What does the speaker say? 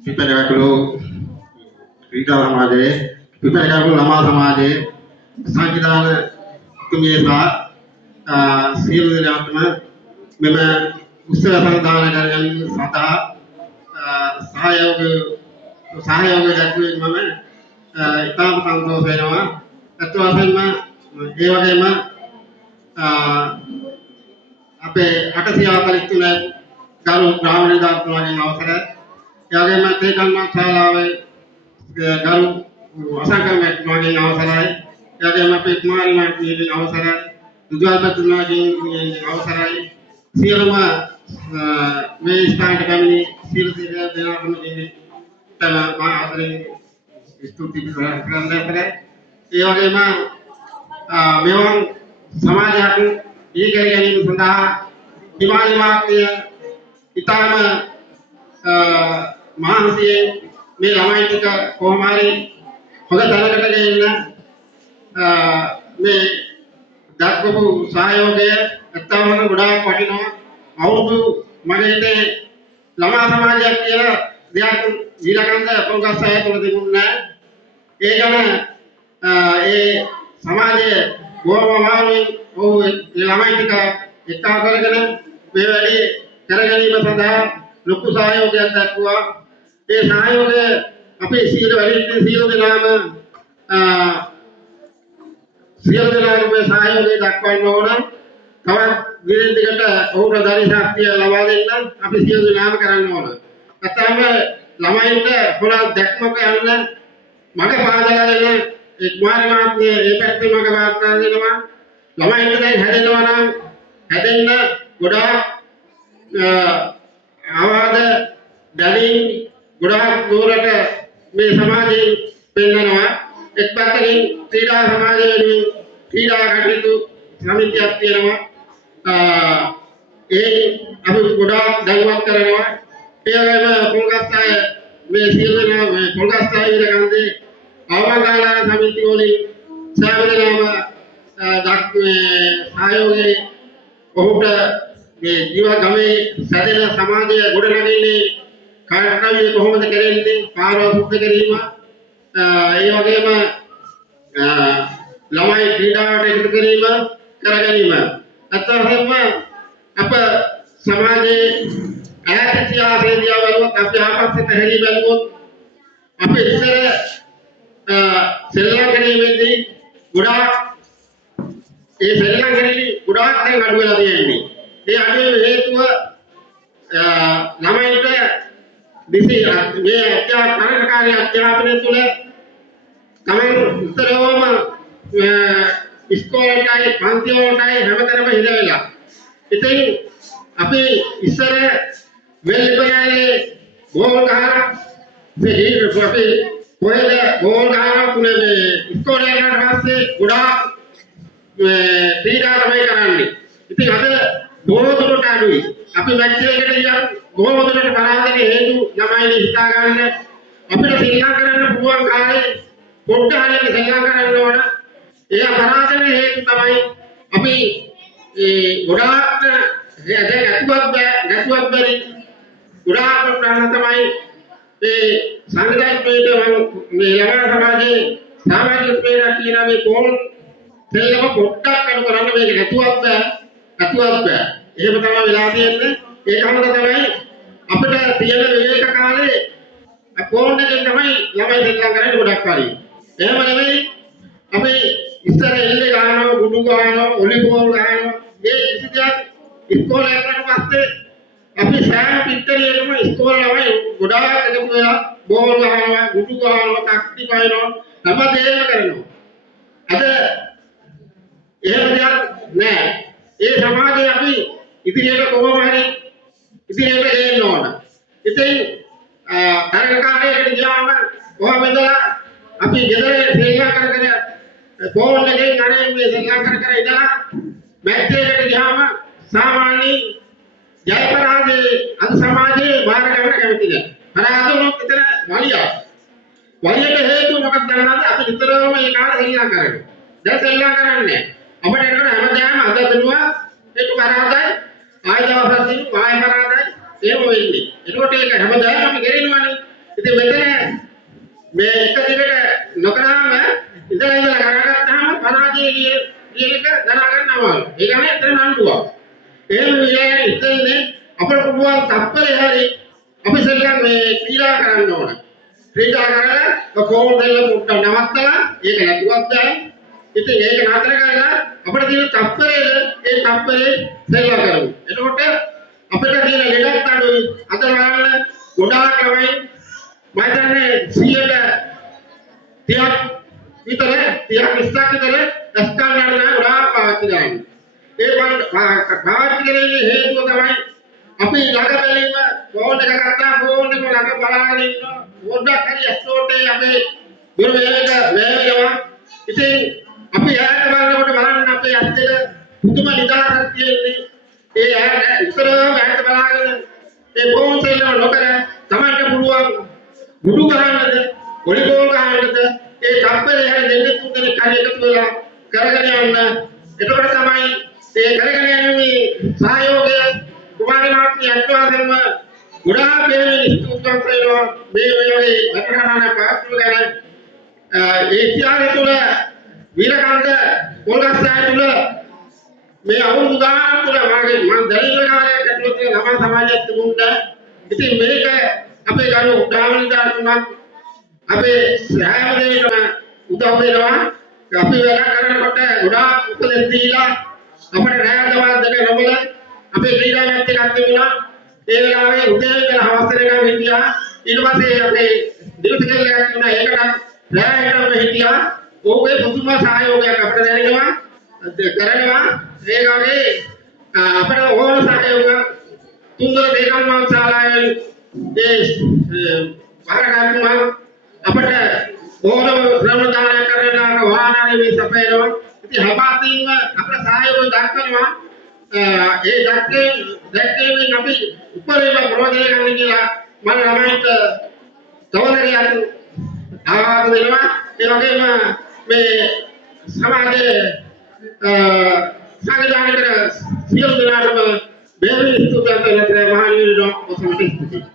පිටරකලෝ ක්‍රීඩා සමාජයේ පිටරකලෝ ළමා සමාජයේ සංවිධාන තුමියසා සියලු දෙනාටම මෙම උත්සව සංවිධානය කරගෙන සදා සහයෝගය දක්වමින් මම ඉතාම සන්තෝෂ වෙනවා. අත් වශයෙන්ම ඒ වගේම අපේ 843 ගරු ග්‍රාමීය දායකතුමාගෙන් අවසර ඒ වගේම තේකම්ම ශාලාවේ ගරු අසංකමතුමාගෙන් අවසරයි ඒ වගේම අපේ කුමාරි මහත්මියගෙන් අවසරයි දුජාල්පතුමාගෙන් අවසරයි සියලුම මේ ස්ථානට පැමිණි සියලු දෙනාටම තම මා ආදරෙන් ස්තුති කරනවා. ඒ වගේම මෙවන් සමාජයක් ඊකර ගැනීම සඳහා හිමාලි මාර්ගය ඉතාම මහන්සියෙන් මේ ළමයි ටික කොහොම හරි හොඳ තැනකට ගෙන්න මේ දක්වපු සහයෝගය ඇත්තම ගොඩාක් වටිනවා. අවුරුදු මගේ ළමා සමාජයක් කියලා දෙයක් ඊළඟට පොල්ගස්සය තුළ තිබුණේ නැහැ. ඒ ගැන ඒ සමාජයේ බොහොම අමාරුවෙන් ඒ ළමයි ටික එක්කා කරගෙන මේ වැඩේ කර ගැනීම සඳහා ලොකු සහයෝගයක් දක්වුවා. ඒ සහයෝගය අපේ සියලු දෙනාම මේ සහයෝගය දක්වන්න ඕන. තවත් දින දෙකට ඔහුට ධෛර්ය ශක්තිය ලබා දෙන්න අපි සියලු දෙනාම කරන්න ඕන. නැත්නම් ළමයින්ට හොරක් දැක්මක යන්න මග පාදලා දෙන්න ඒ කුමාර මාත්මිය ඒ පැත්තේ මග පාදලා දෙනවා. ළමයින්ට දැන් හැදෙනවා නම් හැදෙන්න ගොඩාක් ආවාද දැනීම් ගොඩාක් දුරට මේ සමාජයෙන් පෙන්නනවා. එක් පැත්තකින් ක්‍රීඩා සමාජයේ ක්‍රීඩා කටයුතු සමිතියක් තියෙනවා. ඒ අපි ගොඩාක් දැනුවත් කරනවා. ඒ වගේම පොල්ගස්සය මේ සියලු මේ පොල්ගස්සය ඉරගන්දේ අවමගාලා සමිතිය වලින් සෑම දක්වන්නේ සහයෝගයේ ඔහුට මේ ජීව ගමේ සැදෙන සමාජය ගොඩනගන්නේ කාර්යය කොහොමද කරන්නේ පාරව සුද්ධ කිරීම ඒ වගේම ළමයි ක්‍රීඩාවට එකතු කිරීම කර ගැනීම අත්‍යවශ්‍යම අප සමාජයේ ඈත ඉතිහාසයේදී බලවත් අපි ආපස්සට හැරී බලුවොත් අපේ ඉස්සර සෙල්ලම් කිරීමේදී ගොඩාක් ඒ සෙල්ලම් කිරීමේ ගොඩාක් දැන් අඩු වෙලා තියෙන්නේ. ඒ අඩුවේ හේතුව ළමයින්ට මේ තරඟකාරී අධ්‍යාපනය තුළ තමයි ඉස්සරවම ඉස්කෝලේටයි පන්ති වලටයි හැමතැනම හිර වෙලා. ඉතින් අපි ඉස්සර වෙල්පරාලේ බෝල් ගහලා අපි කොහෙද බෝල් ගහලා තුනේ ඉස්කෝලේ යනට පස්සේ ගොඩාක් ක්‍රීඩා තමයි කරන්නේ. ඉතින් අද බොහෝ දුරට අඩුයි. අපි මැච් එකකට ගියා බොහෝ දුරට පරාදෙන හේතු ළමයින් හිතා ගන්න අපිට ශ්‍රී කරන්න පුළුවන් කාලේ පොඩ්ඩක් ශ්‍රී කරන්න ඕන. ඒ පරාදෙන හේතු තමයි අපි ගොඩාක් නැතුවක් බැරි ගොඩාක් ප්‍රශ්න තමයි මේ සංවිධානයේ මේ ළමා සමාජයේ සමාජික ප්‍රේරණ කියන මේ කෝල් දෙලම පොඩ්ඩක් අඩු කරන්න මේක නැතුවක් බෑ. එහෙම තමයි වෙලා තියෙන්නේ. ඒකම තමයි අපිට තියෙන විවේක කාලේ කෝල් එකෙන් තමයි ළමයි දෙල්ලම් කරන්නේ ගොඩක් හරි. එහෙම නෙවෙයි අපි ඉස්සර එල්ලේ ගන්නවා ගුඩු ගන්නවා වොලිබෝල් ගන්නවා මේ කිසිදයක් ඉස්කෝලේ යනකොට පස්සේ අපි සෑම පිටරියකම ඉස්කෝලේ ළමයි ගොඩාක් එකතු වෙලා බෝල් ගහනවා ගුඩු ගහනවා කක්ටි පයින්නවා හැමදේම කරනවා. අද එහෙම දෙයක් නෑ. ඒ සමාජයේ අපි ඉදිරියට කොහොම හරි ඉදිරියට ගේන්න ඕන. ඉතින් තරඟකාරයෙකුට ගියාම කොහොමද අපි ගෙදර සෙල්ලම් කරගෙන බෝල් එකෙන් අනේ මේ සෙල්ලම් කර ඉඳලා මැච් එකකට ගියාම සාමාන්‍ය ජය පරාජය අද සමාජයේ බාර ගන්න කැමති නැහැ. පරාජයනොත් විතර වලියට හේතුව මොකක්ද දන්නවද? අපි විතරම මේ කාලේ සෙල්ලම් කරන්නේ. දැන් සෙල්ලම් කරන්නේ අපිට ඒකට හැමදාම අද දෙනවා ඒක පරාජය ආය දවසක් දිනු ආය පරාජය එහෙම වෙන්නේ. ඒකට ඒක හැමදාම අපි ගෙනිනවනේ. ඉතින් මෙතන මේ එක දිගට නොකරාම ඉඳලා ගණගත්තාම පරාජය කියන එක ගණන් ගන්නවා. ඒ කියන්නේ එතන නඩුවක්. එහෙම විදිහට ඉතින්නේ අපිට පුළුවන් තත්පරේ හරි අපි සෙල්ලම් මේ ක්‍රීඩා කරන්න ඕන. ක්‍රීඩා කරලා කොහොමද මුට්ට නවත්තලා ඒක නැතුවක් දාලා ඉතින් ඒක නතර කරලා අපිට තියෙන තත්පරේද ඒ තත්පරේ සෙල්ලම් කරමු. එතකොට අපිට තියෙන ලෙඩක් අඩුයි. අද බලන්න ගොඩාක් ළමයි මම හිතන්නේ 100ට 30ක් විතර 30ක් 20ක් විතර ස්කෑන් ගන්න ගොඩාක් පාවිච්චි කරන්නේ. ඒ පාවිච්චි කරන්නේ හේතුව තමයි අපි ළඟ බැලීම ෆෝන් එක ගත්තා ෆෝන් එක ළඟ බලාගෙන ඉන්නවා පොඩ්ඩක් හරි ඇස්තෝටේ අපේ දුර වේගනවා. ඉතින් අපි ඈත බලනකොට බලන්න අපේ ඇස් දෙක පුදුම නිදාසක් තියෙන්නේ. ඒ ඈත ඉතරම ඈත බලාගෙන ඒ ෆෝන් සෙල්ලම නොකර තමන්ට පුළුවන් බුදු ගහන්නද වොලිබෝල් ගහන්නද ඒ තප්පරේ හැරි දෙන්නේ තුන්දෙනෙක් හරි එකතු වෙලා කරගෙන යන්න. එතකොට තමයි ඒ කරගෙන යන්නේ සහයෝගය කුමාරී මහත්මිය අත්වාදෙන්ම ගොඩාක් මේ ස්තුතිවන්ත වෙනවා මේ වගේ වටහාන පාස්තු ගැන ඒ ඉතිහාසය තුළ වීරකන්ද පොල්ගස්සය තුළ මේ අවුරුදු ගානක් තුළ මම දැරීම කාලයක් ඇතුළත ළමා සමාජයත් තිබුණා. ඉතින් මේක අපේ ගරු ගාමිණීදාතුමත් අපේ සෑම දෙයකම උදව් වෙනවා. අපි වැඩ කරනකොට ගොඩාක් උපදෙස් දීලා අපේ රැය දවල් දෙක නොබල අපේ ක්‍රීඩා මැච් එකක් තිබුණා. ඒ වෙලාවේ උදේ ඉඳලා හවස වෙනකම් හිටියා. ඊට පස්සේ අපේ දිනු කෙල්ලයක් තුනා ඒකට රැයටම හිටියා. ඕකේ පුදුම සහයෝගයක් අපිට දැනෙනවා කරනවා. ඒ වගේ අපේ ඕන සහයෝගයක් තුන්දර දේකම් මාංශාලාවේ ඒ පාරකතුමා අපට ඕනම ශ්‍රම දානය කරන වාහනවල මේ සපයනවා. ඉතින් හැමතින්ම අපේ සහයෝගය දක්වනවා. ඒ දැක්කේමින් අපි උපරිම ප්‍රෝධය ගන්න කියලා මම ළමයින්ට තවදරයක් ආවාද දෙනවා. ඒ වගේම මේ සමාජයේ සංවිධානය කර සියලු දෙනාටම බෙහෙවින් ස්තුතිවන්ත වෙනවා. මහා නිරෝධ ඔසමට ස්තුතියි.